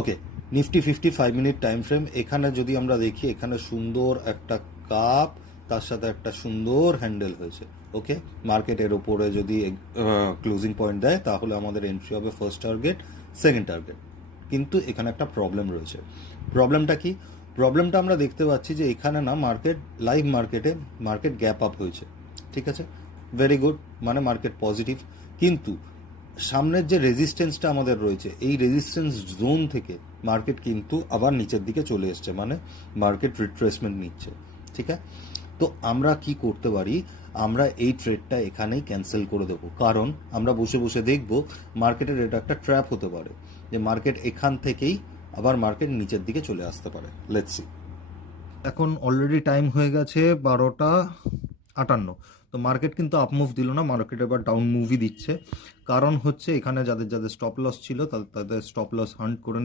ওকে, Nifty 5 minute time frame. এখানে যদি আমরা দেখি, এখানে সুন্দর একটা কাপ, তার সাথে একটা সুন্দর হ্যান্ডেল হয়েছে। ওকে, মার্কেটের ওপরে যদি ক্লোজিং পয়েন্ট দেয় তাহলে আমাদের এন্ট্রি হবে ফার্স্ট টার্গেট, সেকেন্ড টার্গেট। কিন্তু এখানে একটা প্রবলেম রয়েছে। প্রবলেমটা কি? প্রবলেমটা আমরা দেখতে পাচ্ছি যে এখানে না লাইভ মার্কেটে মার্কেট গ্যাপ আপ হয়েছে। ঠিক আছে, ভেরি গুড, মানে মার্কেট পজিটিভ। কিন্তু সামনের যে রেজিস্ট্যান্সটা আমাদের রয়েছে, এই রেজিস্ট্যান্স জোন থেকে মার্কেট কিন্তু আবার নিচের দিকে চলে এসছে, মানে মার্কেট রিট্রেসমেন্ট নিচ্ছে। ঠিক আছে, তো আমরা কি করতে পারি? আমরা এই ট্রেডটা এখানেই ক্যান্সেল করে দেবো, কারণ আমরা বসে বসে দেখব মার্কেটের এটা একটা ট্র্যাপ হতে পারে যে মার্কেট এখান থেকেই আবার মার্কেট নিচের দিকে চলে আসতে পারে। Let's see. এখন অলরেডি টাইম হয়ে গেছে 12টা 58। তো মার্কেট কিন্তু আপ মুভ দিল না, মার্কেট এবার ডাউন মুভই দিচ্ছে। কারণ হচ্ছে এখানে যাদের যাদের স্টপ লস ছিল তাদের স্টপ লস হান্ট করে